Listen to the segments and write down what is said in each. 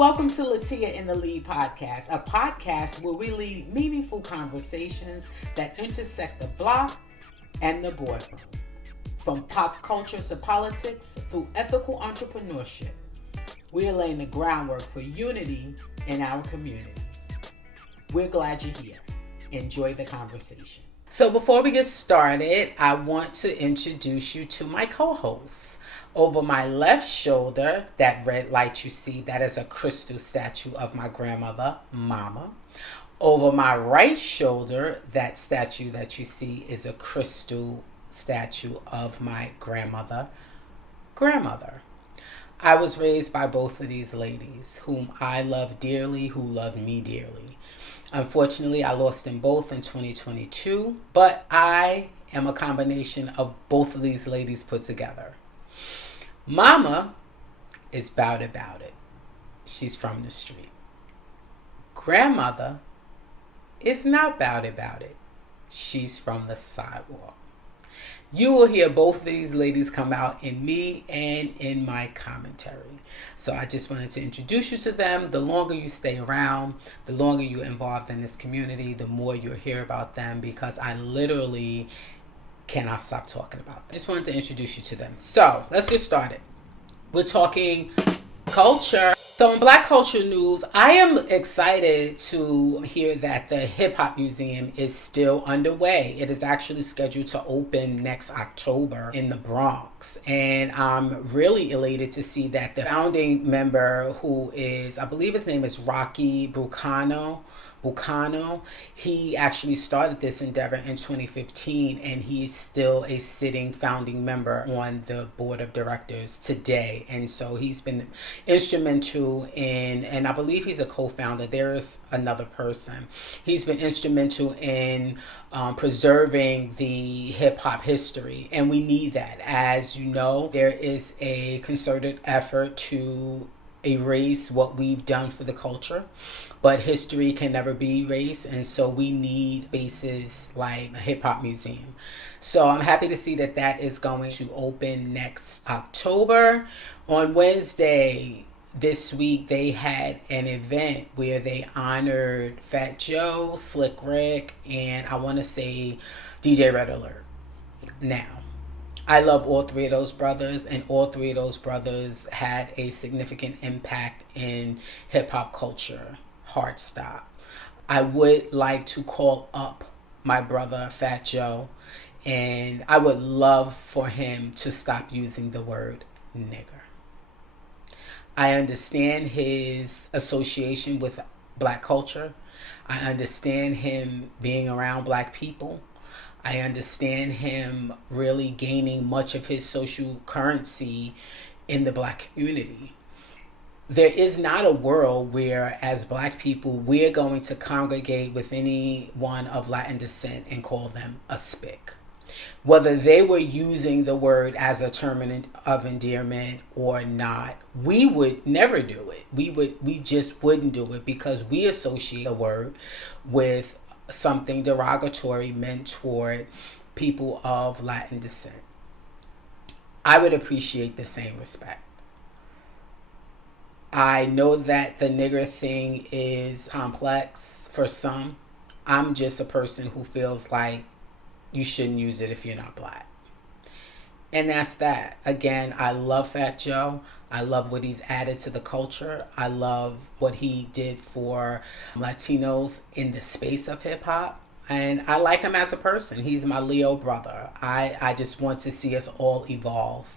Welcome to LaTia in the Lead podcast, a podcast where we lead meaningful conversations that intersect the block and the boardroom. From pop culture to politics through ethical entrepreneurship, we are laying the groundwork for unity in our community. We're glad you're here. Enjoy the conversation. So before we get started, I want to introduce you to my co-hosts. Over my left shoulder, that red light you see, that is a crystal statue of my grandmother, Mama. Over my right shoulder, that statue that you see is a crystal statue of my grandmother. I was raised by both of these ladies, whom I love dearly, who loved me dearly. Unfortunately, I lost them both in 2022, but I am a combination of both of these ladies put together. Mama is about it. She's from the street. Grandmother is not about it. She's from the sidewalk. You will hear both of these ladies come out in me and in my commentary. So I just wanted to introduce you to them. The longer you stay around, the longer you're involved in this community, the more you'll hear about them, because I literally cannot stop talking about them. I just wanted to introduce you to them. So let's get started. We're talking culture. So in Black culture news, I am excited to hear that the Hip Hop Museum is still underway. It is actually scheduled to open next October in the Bronx. And I'm really elated to see that the founding member, who is, I believe his name is Rocky Bucano, he actually started this endeavor in 2015, and he's still a sitting founding member on the board of directors today. And so he's been instrumental in, and I believe he's a co-founder. There's another person. He's been instrumental in preserving the hip-hop history, and we need that. As you know, there is a concerted effort to erase what we've done for the culture, but history can never be erased, and so we need spaces like a hip-hop museum. So I'm happy to see that that is going to open next October. On Wednesday this week, they had an event where they honored Fat Joe, Slick Rick, and I want to say DJ Red Alert. Now, I love all three of those brothers, and all three of those brothers had a significant impact in hip-hop culture. Hard stop. I would like to call up my brother, Fat Joe, and I would love for him to stop using the word nigger. I understand his association with Black culture. I understand him being around Black people. I understand him really gaining much of his social currency in the Black community. There is not a world where, as Black people, we're going to congregate with anyone of Latin descent and call them a spick. Whether they were using the word as a term of endearment or not, we would never do it. We just wouldn't do it, because we associate a word with something derogatory meant toward people of Latin descent. I would appreciate the same respect. I know that the nigger thing is complex for some. I'm just a person who feels like you shouldn't use it if you're not Black. And that's that. Again, I love Fat Joe. I love what he's added to the culture. I love what he did for Latinos in the space of hip hop. And I like him as a person. He's my Leo brother. I just want to see us all evolve.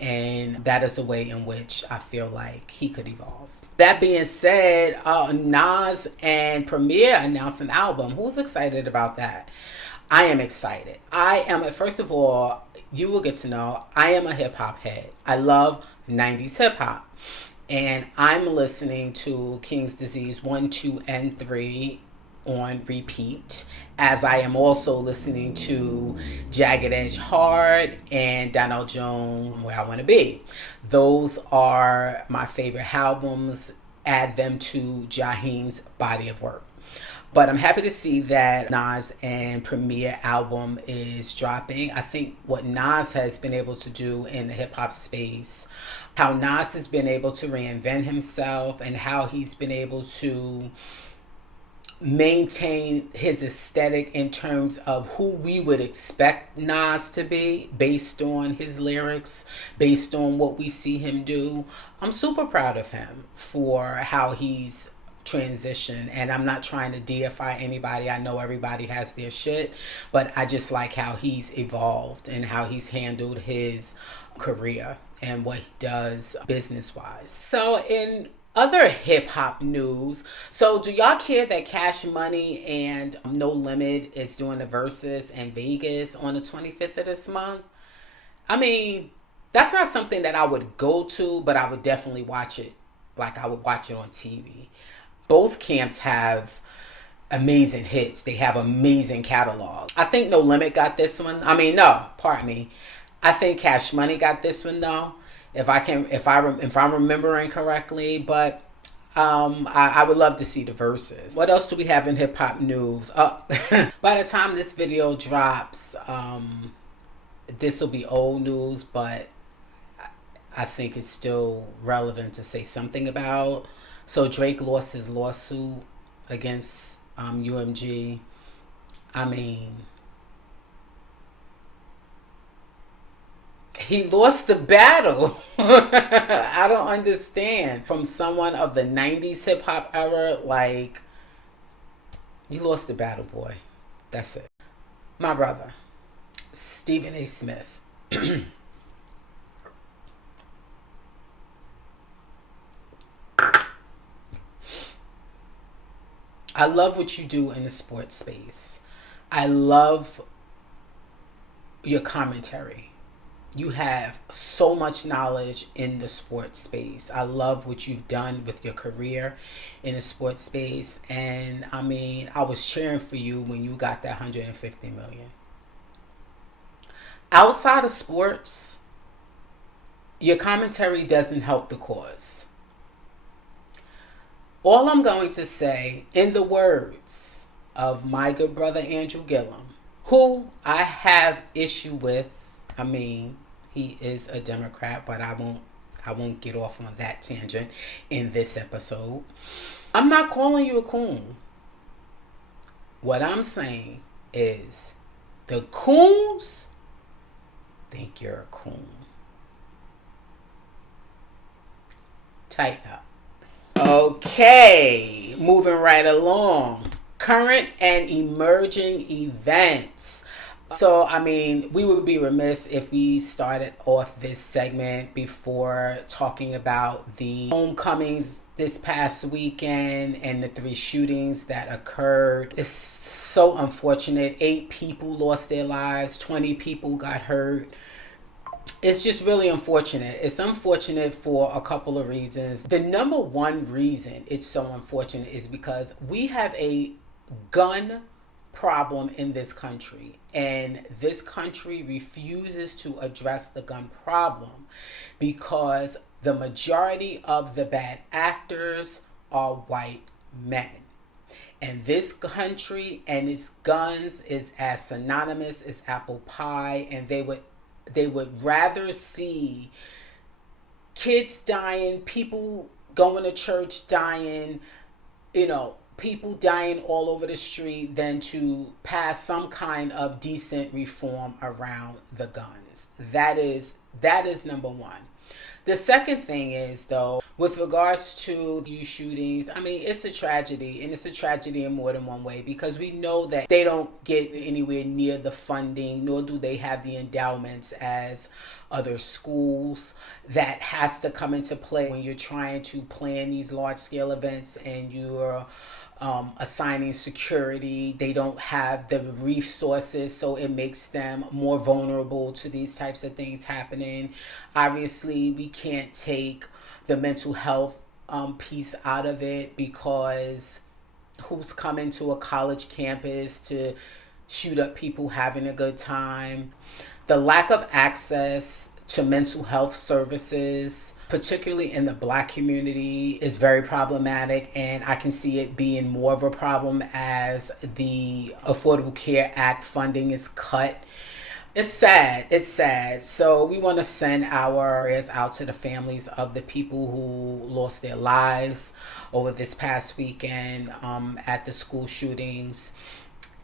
And that is the way in which I feel like he could evolve. That being said, Nas and Premier announced an album. Who's excited about that? I am excited. First of all, you will get to know, I am a hip hop head. I love 90s hip hop. And I'm listening to King's Disease 1, 2, and 3 on repeat, as I am also listening to Jagged Edge Hard and Donell Jones, Where I Want to Be. Those are my favorite albums. Add them to Jaheim's body of work. But I'm happy to see that Nas and Premier album is dropping. I think what Nas has been able to do in the hip hop space how Nas has been able to reinvent himself and how he's been able to maintain his aesthetic in terms of who we would expect Nas to be based on his lyrics, based on what we see him do. I'm super proud of him for how he's transitioned, and I'm not trying to deify anybody. I know everybody has their shit, but I just like how he's evolved and how he's handled his career and what he does business wise. So in other hip hop news, so do y'all care that Cash Money and No Limit is doing the Versus in Vegas on the 25th of this month? I mean, that's not something that I would go to, but I would definitely watch it. Like I would watch it on TV. Both camps have amazing hits. They have amazing catalogs. I think No Limit got this one. I mean, no, pardon me. I think Cash Money got this one though, if I'm remembering correctly. But I would love to see the verses. What else do we have in hip hop news? By the time this video drops, this will be old news, but I think it's still relevant to say something about. So Drake lost his lawsuit against UMG. I mean, he lost the battle. I don't understand. From someone of the 90s hip hop era, like, you lost the battle, boy. That's it. My brother, Stephen A. Smith. I love what you do in the sports space. I love your commentary. You have so much knowledge in the sports space. I love what you've done with your career in the sports space. And I mean, I was cheering for you when you got that $150 million. Outside of sports, your commentary doesn't help the cause. All I'm going to say, in the words of my good brother Andrew Gillum, who I have issue with. I mean, he is a Democrat, but I won't get off on that tangent in this episode. I'm not calling you a coon. What I'm saying is the coons think you're a coon. Tighten up. Okay, moving right along. Current and emerging events. So, I mean, we would be remiss if we started off this segment before talking about the homecomings this past weekend and the 3 shootings that occurred. It's so unfortunate. 8 people lost their lives. 20 people got hurt. It's just really unfortunate. It's unfortunate for a couple of reasons. The number one reason it's so unfortunate is because we have a gun problem in this country, and this country refuses to address the gun problem because the majority of the bad actors are white men. And this country and its guns is as synonymous as apple pie, and they would rather see kids dying, people going to church dying, people dying all over the street than to pass some kind of decent reform around the guns. That is number one. The second thing is, though, with regards to these shootings, I mean, it's a tragedy, and it's a tragedy in more than one way, because we know that they don't get anywhere near the funding, nor do they have the endowments as other schools. That has to come into play when you're trying to plan these large-scale events and you're assigning security. They don't have the resources, so it makes them more vulnerable to these types of things happening. Obviously, we can't take the mental health piece out of it, because who's coming to a college campus to shoot up people having a good time? The lack of access to mental health services, particularly in the Black community, is very problematic, and I can see it being more of a problem as the Affordable Care Act funding is cut. It's sad. It's sad. So we want to send our prayers out to the families of the people who lost their lives over this past weekend at the school shootings,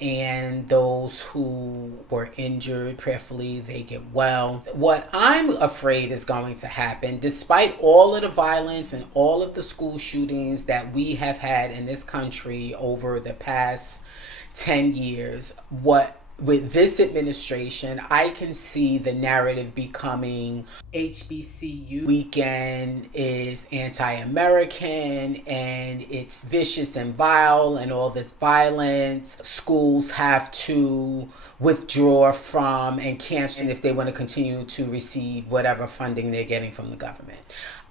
and those who were injured. Prayerfully they get well. What I'm afraid is going to happen, despite all of the violence and all of the school shootings that we have had in this country over the past 10 years, what with this administration, I can see the narrative becoming HBCU weekend is anti-American and it's vicious and vile and all this violence. Schools have to withdraw from and cancel if they want to continue to receive whatever funding they're getting from the government.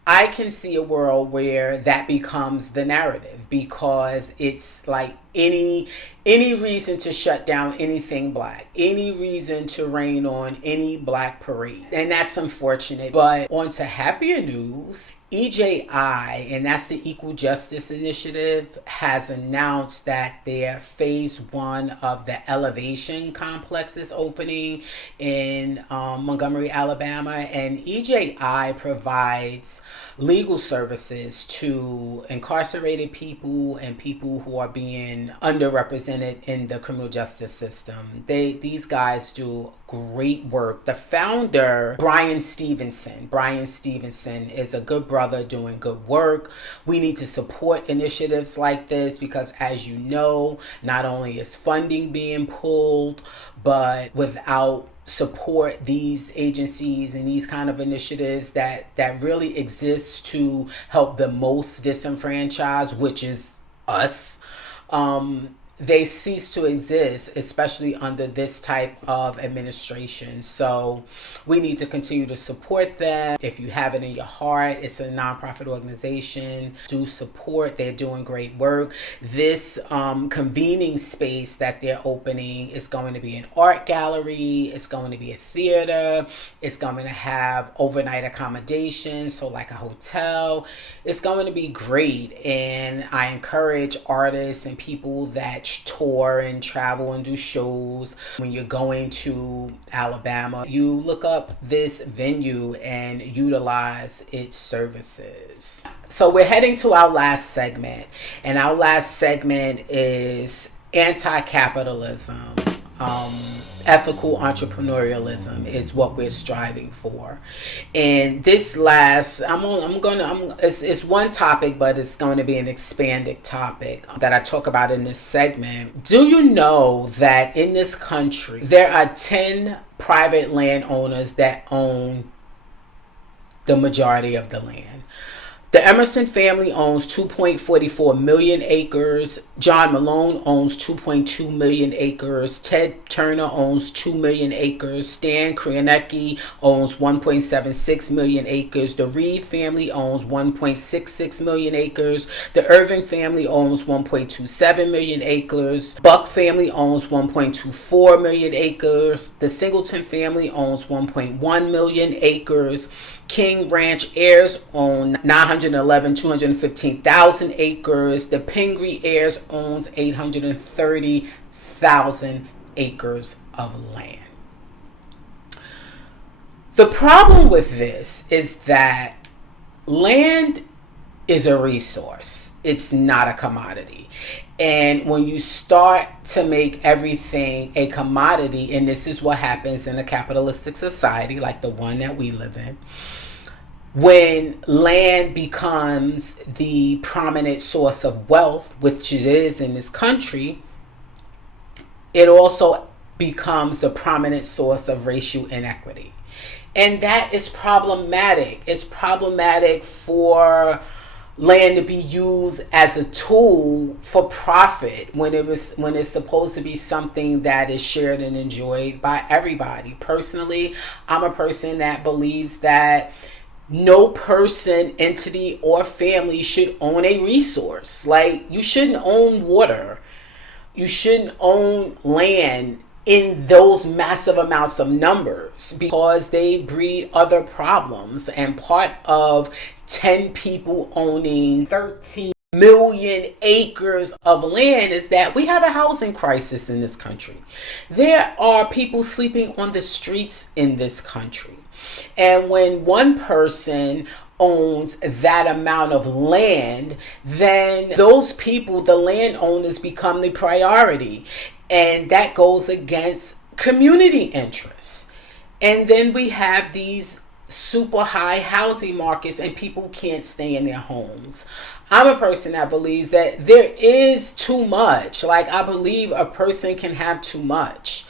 I can see a world where that becomes the narrative, because it's like any reason to shut down anything black, any reason to rain on any black parade. And that's unfortunate. But on to happier news. EJI, and that's the Equal Justice Initiative, has announced that their phase 1 of the Elevation Complex is opening in Montgomery, Alabama. And EJI provides legal services to incarcerated people and people who are being underrepresented in the criminal justice system. These guys do great work. The founder, Brian Stevenson is a good brother doing good work. We need to support initiatives like this because, as you know, not only is funding being pulled, but without support, these agencies and these kind of initiatives that really exist to help the most disenfranchised, which is us, they cease to exist, especially under this type of administration. So we need to continue to support them. If you have it in your heart, it's a nonprofit organization. Do support. They're doing great work. This convening space that they're opening is going to be an art gallery. It's going to be a theater. It's going to have overnight accommodations, so like a hotel. It's going to be great. And I encourage artists and people that tour and travel and do shows, when you're going to Alabama, you look up this venue and utilize its services. So we're heading to our last segment, and our last segment is anti-capitalism. Ethical entrepreneurialism is what we're striving for. And this last, it's one topic, but it's going to be an expanded topic that I talk about in this segment. Do you know that in this country, there are 10 private landowners that own the majority of the land? The Emerson family owns 2.44 million acres. John Malone owns 2.2 million acres. Ted Turner owns 2 million acres. Stan Kroenke owns 1.76 million acres. The Reed family owns 1.66 million acres. The Irving family owns 1.27 million acres. Buck family owns 1.24 million acres. The Singleton family owns 1.1 million acres. King Ranch heirs own 215,000 acres. The Pingree heirs owns 830,000 acres of land. The problem with this is that land is a resource. It's not a commodity. And when you start to make everything a commodity, and this is what happens in a capitalistic society like the one that we live in, when land becomes the prominent source of wealth, which it is in this country, it also becomes the prominent source of racial inequity. And that is problematic. It's problematic for land to be used as a tool for profit when it's supposed to be something that is shared and enjoyed by everybody. Personally, I'm a person that believes that no person, entity, or family should own a resource. Like, you shouldn't own water. You shouldn't own land in those massive amounts of numbers, because they breed other problems. And part of 10 people owning 13 million acres of land is that we have a housing crisis in this country. There are people sleeping on the streets in this country. And when one person owns that amount of land, then those people, the landowners, become the priority. And that goes against community interests. And then we have these super high housing markets and people can't stay in their homes. I'm a person that believes that there is too much. Like, I believe a person can have too much.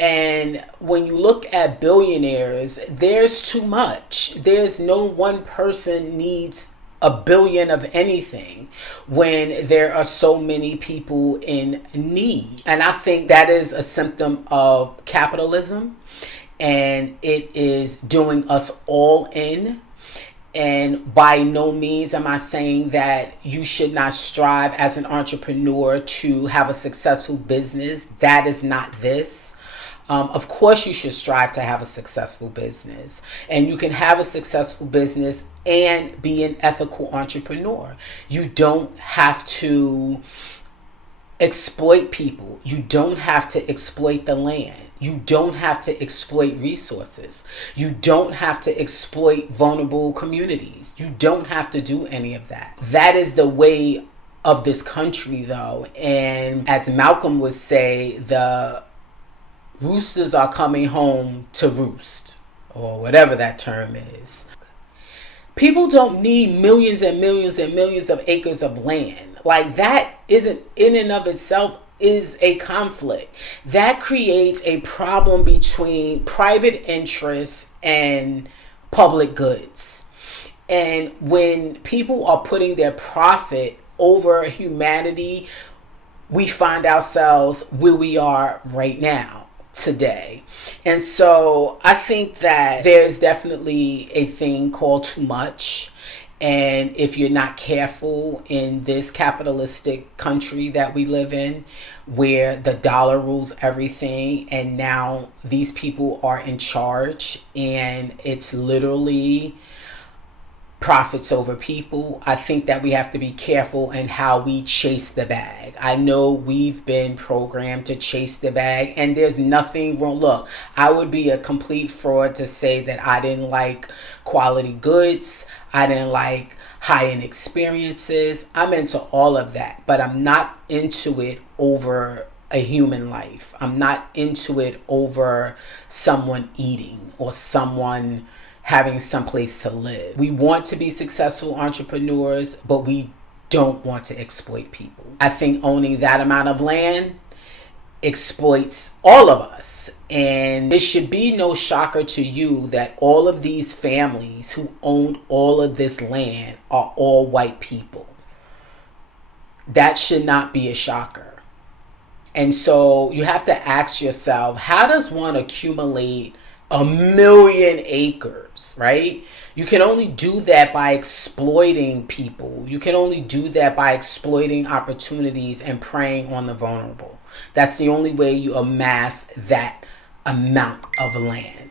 And when you look at billionaires, there's too much. There's no one person needs a billion of anything when there are so many people in need. And I think that is a symptom of capitalism. And it is doing us all in. And by no means am I saying that you should not strive as an entrepreneur to have a successful business. That is not this. Of course, you should strive to have a successful business. And you can have a successful business and be an ethical entrepreneur. You don't have to exploit people. You don't have to exploit the land. You don't have to exploit resources. You don't have to exploit vulnerable communities. You don't have to do any of that. That is the way of this country, though. And as Malcolm would say, the roosters are coming home to roost, or whatever that term is. People don't need millions and millions and millions of acres of land. Like, that isn't in and of itself is a conflict. That creates a problem between private interests and public goods. And when people are putting their profit over humanity, we find ourselves where we are right now, today. And so I think that there's definitely a thing called too much. And if you're not careful in this capitalistic country that we live in, where the dollar rules everything, and now these people are in charge, and it's literally profits over people, I think that we have to be careful in how we chase the bag. I know we've been programmed to chase the bag, and there's nothing wrong. Look, I would be a complete fraud to say that I didn't like quality goods. I didn't like high-end experiences. I'm into all of that, but I'm not into it over a human life. I'm not into it over someone eating or someone having someplace to live. We want to be successful entrepreneurs, but we don't want to exploit people. I think owning that amount of land exploits all of us. And it should be no shocker to you that all of these families who owned all of this land are all white people. That should not be a shocker. And so you have to ask yourself, how does one accumulate 1 million acres, right? You can only do that by exploiting people. You can only do that by exploiting opportunities and preying on the vulnerable. That's the only way you amass that amount of land.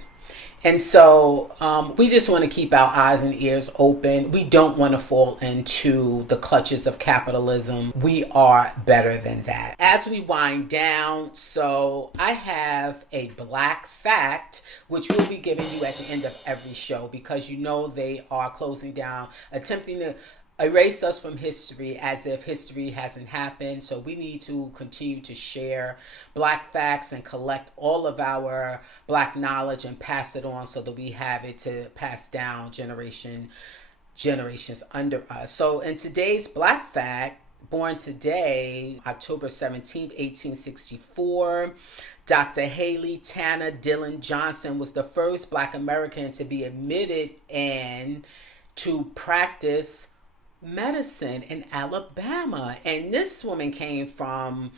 And so we just want to keep our eyes and ears open. We don't want to fall into the clutches of capitalism. We are better than that. As we wind down, so I have a black fact, which we'll be giving you at the end of every show, because you know they are closing down, attempting to erase us from history as if history hasn't happened. So we need to continue to share black facts and collect all of our black knowledge and pass it on so that we have it to pass down generations under us. So in today's black fact, born today, October 17th, 1864, Dr. Haley Tanner Dillon Johnson was the first black American to be admitted and to practice medicine in Alabama. And this woman came from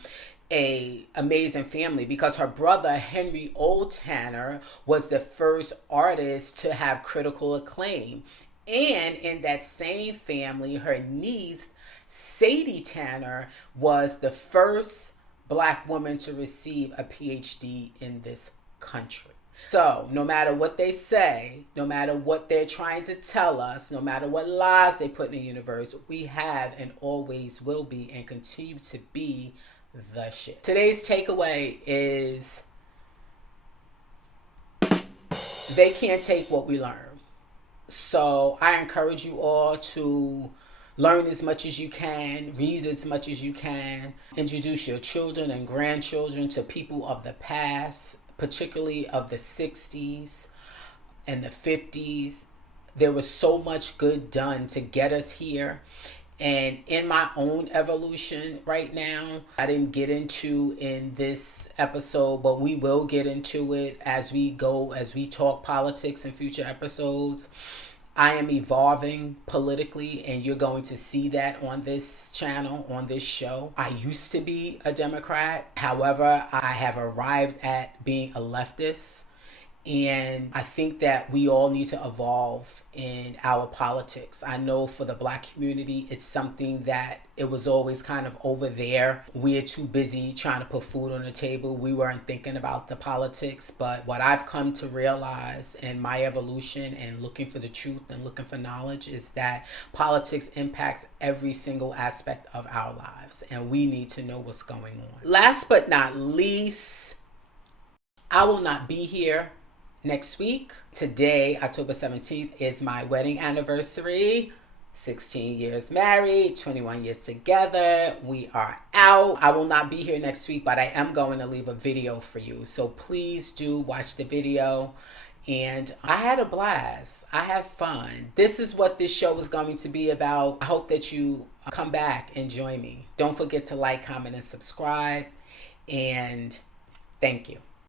a amazing family because her brother Henry O. Tanner was the first artist to have critical acclaim. And in that same family, her niece Sadie Tanner was the first black woman to receive a PhD in this country. So no matter what they say, no matter what they're trying to tell us, no matter what lies they put in the universe, we have and always will be and continue to be the shit. Today's takeaway is they can't take what we learn. So I encourage you all to learn as much as you can, read as much as you can, introduce your children and grandchildren to people of the past, particularly of the 60s and the 50s. There was so much good done to get us here. And in my own evolution right now, I didn't get into in this episode, but we will get into it as we go, as we talk politics in future episodes. I am evolving politically, and you're going to see that on this channel, on this show. I used to be a Democrat. However, I have arrived at being a leftist. And I think that we all need to evolve in our politics. I know for the Black community, it's something that it was always kind of over there. We're too busy trying to put food on the table. We weren't thinking about the politics. But what I've come to realize in my evolution and looking for the truth and looking for knowledge is that politics impacts every single aspect of our lives. And we need to know what's going on. Last but not least, I will not be here next week. Today, October 17th, is my wedding anniversary. 16 years married, 21 years together. We are out. I will not be here next week, but I am going to leave a video for you. So please do watch the video. And I had a blast. I have fun. This is what this show is going to be about. I hope that you come back and join me. Don't forget to like, comment, and subscribe. And thank you.